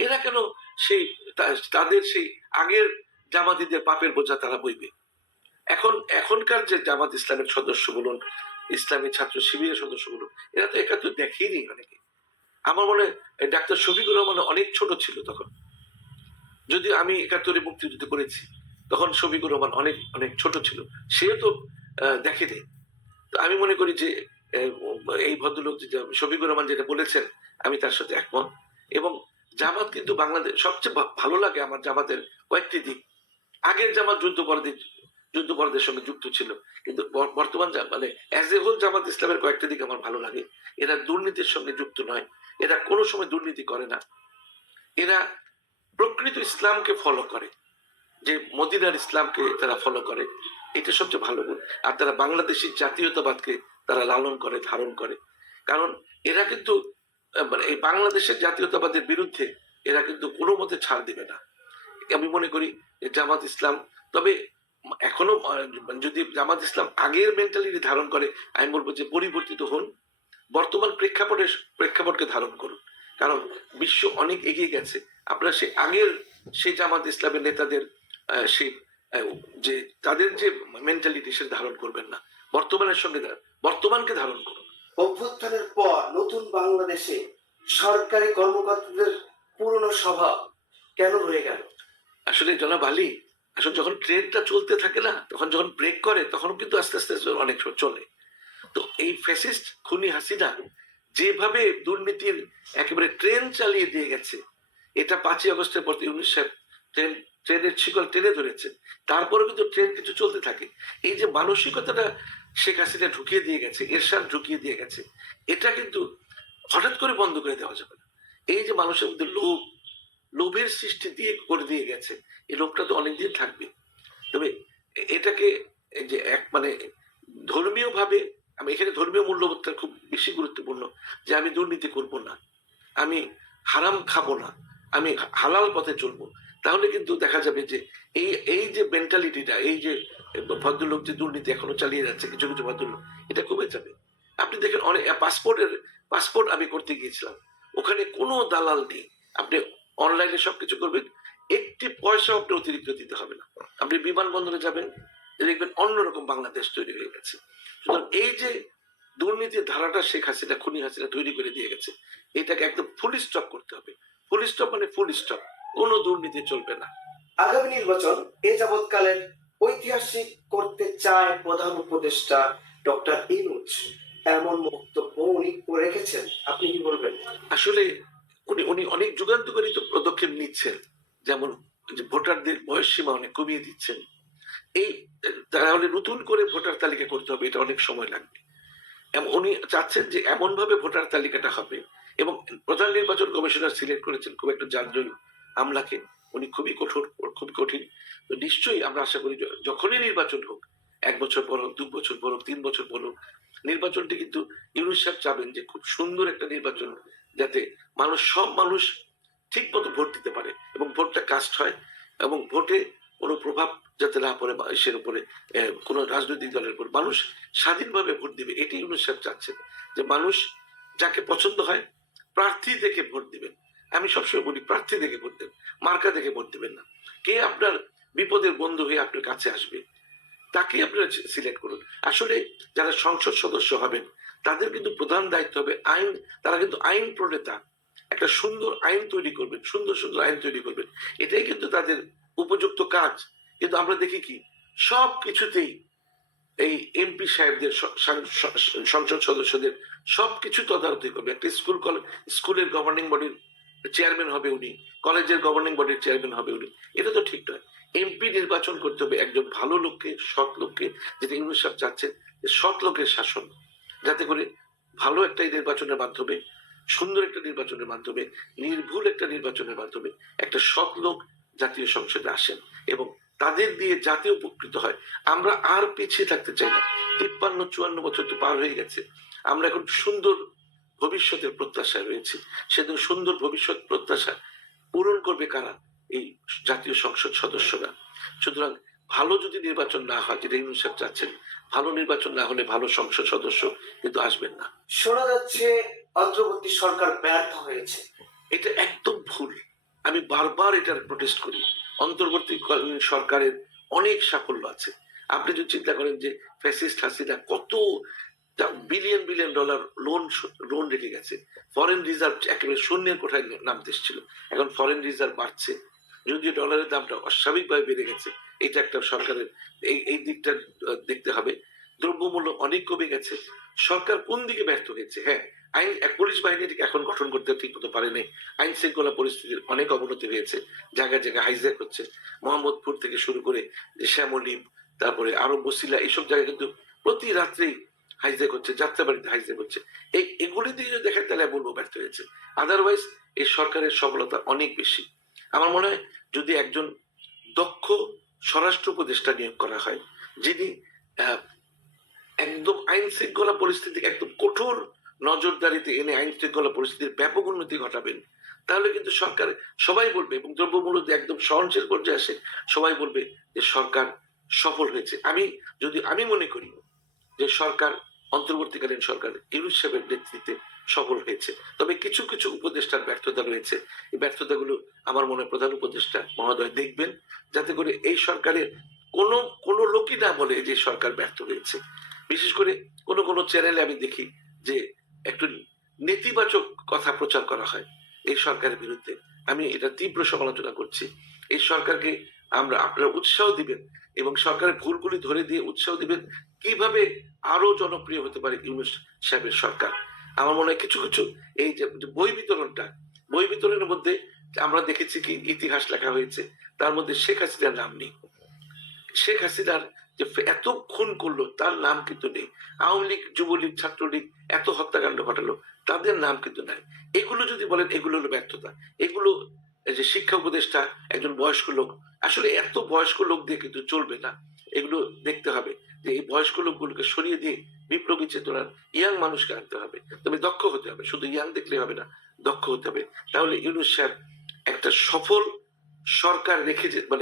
এরা কেন সেই তাদের সেই আগের জামাতিদের পাপের বোঝা তারা বইবে? এখনকার যে জামাত ইসলামের সদস্য বলুন, ইসলামী ছাত্র শিবিরের সদস্য বলুন, এরা তো একাত্তর দেখেইনি অনেকে। আমার মনে হয় ডাক্তার শফিকুর রহমান অনেক ছোট ছিল তখন, যদিও আমি একাত্তরে মুক্তিযুদ্ধ করেছি, তখন শফিকুর রহমান অনেক অনেক ছোট ছিল, সেও তো দেখেনি। তো আমি মনে করি যে এই ভদ্রলোক শফিকুর রহমান যেটা বলেছেন, আমি তার সাথে একমত। এবং জামাত কিন্তু বাংলাদেশ সবচেয়ে ভালো লাগে আমার জামাতের কয়েকটি দিক। আগের জামাত যুদ্ধপরাধের সঙ্গে যুক্ত ছিল, কিন্তু বর্তমান মানে অ্যাজ এ হোল জামাত ইসলামের কয়েকটা দিক আমার ভালো লাগে। এরা দুর্নীতির সঙ্গে যুক্ত নয়, এরা কোনো সময় দুর্নীতি করে না, এরা প্রকৃত ইসলামকে ফলো করে, যে মদিনার ইসলামকে তারা ফলো করে, এটা সবচেয়ে ভালো গুণ। আর তারা বাংলাদেশি জাতীয়তাবাদকে তারা লালন করে, ধারণ করে। কারণ এরা কিন্তু মানে এই বাংলাদেশের জাতীয়তাবাদের বিরুদ্ধে এরা কিন্তু কোনো মতে ছাড় দিবে না। আমি মনে করি জামাত ইসলাম, তবে এখনো যদি জামাত ইসলাম আগের মেন্টালিটি ধারণ করে, আমি বলবো যে পরিবর্তিত হন, বর্তমান প্রেক্ষাপটকে ধারণ করুন। কারণ বিশ্ব অনেক এগিয়ে গেছে, আপনারা সে আগের সেই জামাত ইসলামের নেতাদের সেই যে তাদের যে মেন্টালিটি সেটা ধারণ করবেন না, বর্তমানের সঙ্গে বর্তমানকে ধারণ করুন। অভ্যুত্থানের পর নতুন বাংলাদেশে সরকারি কর্মকর্তাদের পুরনো স্বভাব কেন রয়ে গেল? আসলে জনাব আলী, আসলে যখন ট্রেনটা চলতে থাকে না, তখন যখন ব্রেক করে তখন কিন্তু আস্তে আস্তে অনেক সময় চলে। তো এই ফ্যাসিস্ট খুনি হাসিনা যেভাবে দুর্নীতির একেবারে ট্রেন চালিয়ে দিয়ে গেছে, এটা 5ই আগস্টের পর ইউনূস সাহেব ট্রেনের শিকল টেনে ধরেছে, তারপরে কিন্তু ট্রেন কিছু চলতে থাকে। এই যে মানসিকতাটা শেখ হাসিনা ঢুকিয়ে দিয়ে গেছে, এরশাদ ঢুকিয়ে দিয়ে গেছে, এটা কিন্তু হঠাৎ করে বন্ধ করে দেওয়া যাবে না। এই যে মানুষের মধ্যে লোভের সৃষ্টি করে দিয়ে গেছে, এই লোভটা তো অনেকদিন থাকবে। তবে এটাকে যে এক মানে ধর্মীয় ভাবে, আমি এখানে ধর্মীয় মূল্যবোধটা খুব বেশি গুরুত্বপূর্ণ, যে আমি দুর্নীতি করব না, আমি হারাম খাবো না, আমি হালাল পথে চলবো। তাহলে কিন্তু দেখা যাবে যে এই এই যে মেন্টালিটিটা, এই যে ভদ্রলোক যে দুর্নীতি এখনো চালিয়ে যাচ্ছে কিছু কিছু ভদ্রলোক, এটা কমে যাবে। আপনি দেখেন অনেক পাসপোর্ট আমি করতে গিয়েছিলাম, ওখানে কোনো দালাল নেই, আপনি অনলাইনে সবকিছু করবেন, একটি পয়সা আপনি অতিরিক্ত দিতে হবে না। আপনি বিমানবন্দরে যাবেন, দেখবেন অন্যরকম বাংলাদেশ তৈরি হয়ে গেছে। সুতরাং এই যে দুর্নীতির ধারাটা শেখ হাসিনা খুনি হাসিনা তৈরি করে দিয়ে গেছে, এটাকে একদম ফুল স্টপ করতে হবে। ফুল স্টপ মানে ফুল স্টপ, কোনো দুর্নীতি চলবে না। আগামী নির্বাচন এ যাবৎকালের ঐতিহাসিক করতে চায় প্রধান উপদেষ্টা ডক্টর ইউনূস, এমন বক্তব্য উনি রেখেছেন, আপনি কি বলবেন? আসলে উনি উনি অনেক যুগান্তকারী তো পদক্ষেপ নিচ্ছেন, যেমন যে ভোটারদের বয়স সীমা অনেক কমিয়ে দিচ্ছেন। এই তাহলে নতুন করে ভোটার তালিকা করতে হবে, এটা অনেক সময় লাগবে। উনি চাচ্ছেন যে এমন ভাবে ভোটার তালিকাটা হবে, এবং প্রধান নির্বাচন কমিশনার সিলেক্ট করেছেন খুব একটা জাঁকজমক আমলাকে, উনি খুবই কঠোর, খুবই কঠিন। তো নিশ্চয়ই আমরা আশা করি যখনই নির্বাচন হোক, 1 বছর পর হোক, 2 বছর পর হোক, 3 বছর পর হোক, নির্বাচনটি কিন্তু ইউনূস সাহেব চাবেন যে খুব সুন্দর একটা নির্বাচন, যাতে সব মানুষ ঠিক মতো ভোট দিতে পারে এবং ভোটটা কাস্ট হয়, এবং ভোটে কোনো প্রভাব যাতে না পড়ে মানুষের উপরে, কোনো রাজনৈতিক দলের উপর, মানুষ স্বাধীনভাবে ভোট দিবে। এটি ইউনূস সাহেব চাচ্ছেন, যে মানুষ যাকে পছন্দ হয় প্রার্থী দেখে ভোট দিবেন। আমি সবসময় বলি প্রার্থী দেখে ভোট দেবেন, মার্কা দেখে ভোট দিবেন না। কে আপনার বিপদের বন্ধু হয়ে আপনার কাছে আসবে, তাকে আপনারা সিলেক্ট করুন। আসলে যারা সংসদ সদস্য হবেন, তাদের কিন্তু প্রধান দায়িত্ব হবে আইন, তারা কিন্তু আইন প্রণেতা, একটা সুন্দর আইন তৈরি করবেন, সুন্দর সুন্দর আইন তৈরি করবেন, এটাই কিন্তু তাদের উপযুক্ত কাজ। কিন্তু আমরা দেখি কি, সব কিছুতেই এই এমপি সাহেবদের, সংসদ সদস্যদের সবকিছু তদারকি করবে। একটা স্কুলের গভর্নিং বডির চেয়ারম্যান হবে উনি, কলেজের গভর্নিং বডির চেয়ারম্যান হবে উনি, এটা তো ঠিক নয়। এমপি নির্বাচন করতে হবে একজন ভালো লোককে, সৎ লোককে, যেটা ইউনূস সাহেব চাচ্ছেন, যে সৎ লোকের শাসন, যাতে করে ভালো একটা নির্বাচনের মাধ্যমে, সুন্দর একটা নির্বাচনের মাধ্যমে, নির্ভুল একটা নির্বাচনের মাধ্যমে একটা সৎ লোক জাতীয় সংসদে আসেন এবং তাদের দিয়ে জাতি উপকৃত হয়। আমরা আর পিছিয়ে থাকতে চাই না। 53-54 বছর তো পার হয়ে গেছে, আমরা এখন সুন্দর ভবিষ্যতের প্রত্যাশায় রয়েছে। সেদিন সুন্দর ভবিষ্যৎ প্রত্যাশা পূরণ করবে কারা? এই জাতীয় সংসদ সদস্যরা। সুতরাং ভালো যদি নির্বাচন না হয়, যেটা ইউনূস সাহেব চাচ্ছেন, ভালো নির্বাচন না হলে ভালো সংসদ সদস্য কিন্তু আসবেন না। শোনা যাচ্ছে অন্তর্বর্তী সরকার ব্যর্থ হয়েছে। এটা একদম ভুল। আমি বারবার এটার প্রোটেস্ট করি। অন্তর্বর্তীকালীন সরকারের অনেক সাফল্য আছে। আপনি যদি চিন্তা করেন যে ফ্যাসিস্ট হাসিনা কত বিলিয়ন বিলিয়ন ডলার লোন রেখে গেছে, ফরেন রিজার্ভ একেবারে শূন্যের কোঠায় নামতে এসেছিল, এখন ফরেন রিজার্ভ বাড়ছে, যদিও ডলারের দামটা অস্বাভাবিকভাবে বেড়ে গেছে। এটা একটা সরকারের এই দিকটা দেখতে হবে। দ্রব্যমূল্য অনেক কমে গেছে। সরকার কোন দিকে ব্যর্থ হয়েছে? হ্যাঁ, পুলিশ বাহিনীটিকে এখন গঠন করতে ঠিক মতো পারেনি। আইন শৃঙ্খলা পরিস্থিতির অনেক অবনতি হয়েছে, জায়গায় জায়গায় হাইজ্যাক হচ্ছে। মোহাম্মদপুর থেকে শুরু করে যে শ্যামলী, তারপরে আরো বসিলা, এইসব জায়গায় কিন্তু প্রতি রাত্রেই হাইজ্যাক হচ্ছে, যাত্রাবাড়িতে হাইজ্যাক হচ্ছে। এগুলি দিয়ে যদি দেখেন তাহলে বলবো ব্যর্থ হয়েছে। আদারওয়াইজ এই সরকারের সফলতা অনেক বেশি। আমার মনে হয় যদি একজন দক্ষ স্বরাষ্ট্র উপদেষ্টা নিয়োগ করা হয়, যিনি একদম আইন শৃঙ্খলা পরিস্থিতি একদম কঠোর নজরদারিতে এনে আইন শৃঙ্খলা পরিস্থিতির ব্যাপক উন্নতি ঘটাবেন, তাহলে কিন্তু সরকার সবাই বলবে, এবং দ্রব্যমূল্য একদম সহনশীল পর্যায়ে আসে, সবাই বলবে যে সরকার সফল হয়েছে। আমি মনে করি যে সরকার, অন্তর্বর্তীকালীন সরকার ইউনূস সাহেবের নেতৃত্বে সফল হয়েছে। তবে কিছু কিছু উপদেষ্টার ব্যর্থতা রয়েছে। এই ব্যর্থতাগুলো আমার মনে হয় প্রধান উপদেষ্টা মহোদয় দেখবেন, যাতে করে এই সরকারের কোনো কোনো লোকই না বলে যে সরকার ব্যর্থ হয়েছে। বিশেষ করে কোনো চ্যানেলে আমি দেখি যে একটু নেতিবাচক কথা প্রচার করা হয় এই সরকারের বিরুদ্ধে। আমি এটা তীব্র সমালোচনা করছি। এই সরকারকে আপনারা উৎসাহ দিবেন এবং সরকারের ভুলগুলি ধরে দিয়ে উৎসাহ দিবেন কিভাবে আরো জনপ্রিয় হতে পারে ইউনূস সাহেবের সরকার। আমার মনে হয় কিছু কিছু এই যে বই বিতরণের মধ্যে আমরা দেখেছি কি ইতিহাস লেখা হয়েছে, তার মধ্যে শেখ হাসিনার নাম নেই। শেখ হাসিনার যে এত খুন করলো তার নাম কিন্তু নেই। আওয়ামী লীগ, যুবলীগ, ছাত্রলীগ এত হত্যাকাণ্ড ঘটালো, তাদের নাম কিন্তু নাই। এগুলো যদি বলেন এগুলো হলো ব্যর্থতা। এগুলো এই যে শিক্ষা উপদেষ্টা একজন বয়স্ক লোক, আসলে এত বয়স্ক লোক দিয়ে কিন্তু চলবে না। এগুলো দেখতে হবে যে এই বয়স্ক লোকগুলোকে সরিয়ে দিয়ে বিপ্লবী চেতনার ইয়াং মানুষকে আনতে হবে। তবে দক্ষ হতে হবে, শুধু ইয়াং দেখলে হবে না, দক্ষ হতে হবে। তাহলে ইউনূস সাহেব একটা সফল সরকার রেখে মানে